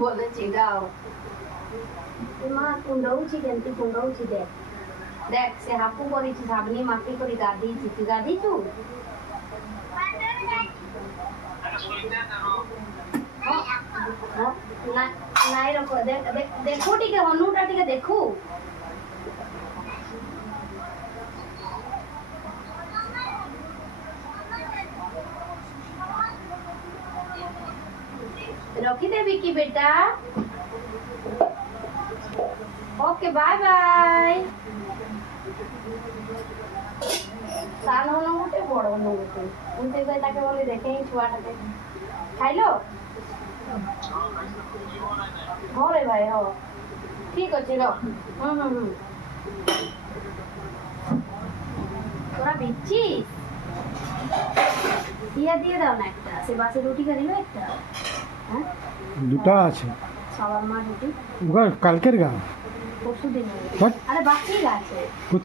বলেছি দাও মা কুন্ডাউছি কেমতি কুন্ডাউছি দেখ দেখ সে হাপু করেছি সাবনি মাটি করে গাধিছি তুই গাধিছু ନାଇଁ ରଖ ଦେଖୁ ଟିକେ ହନୁଟା ଟିକେ ଦେଖୁ ରଖିଦେବି କି ବେଟା ଓକେ ବାଏ ବାଏ ସାନ ହନୁ ଗୋଟେ ବଡ଼ ହନୁ ଗୋଟେ ମୁଁ ସେଇଥିପାଇଁ ତାକେ ବୋଲି ଦେଖେଇ ଛୁଆଟାକେ ଖାଇଲ ହଁ ରେ ଭାଇ ହଁ ଠିକ ଅଛି ର তোরা বিচ্ছিস দিয়া দিয়ে দাও না একটা সে বাসে রুটি খাইলো একটা হ্যাঁ দুটো আছে সবার মা রুটি কালকের গা পরশু দিন আরে বাকি আছে